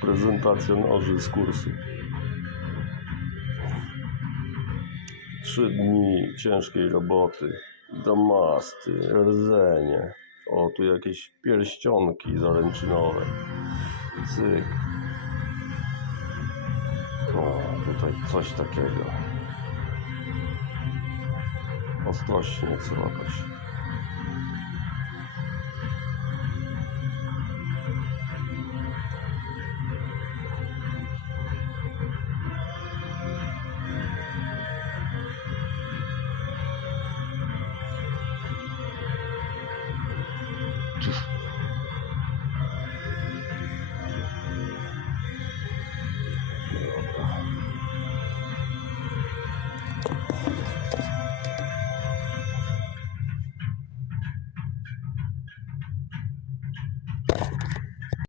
Prezentacja noży z kursu. 3 dni ciężkiej roboty, damasty, rdzenie. O, tu jakieś pierścionki zaręczynowe. Cyk. O, tutaj coś takiego. Ostrości nie chcę łapać.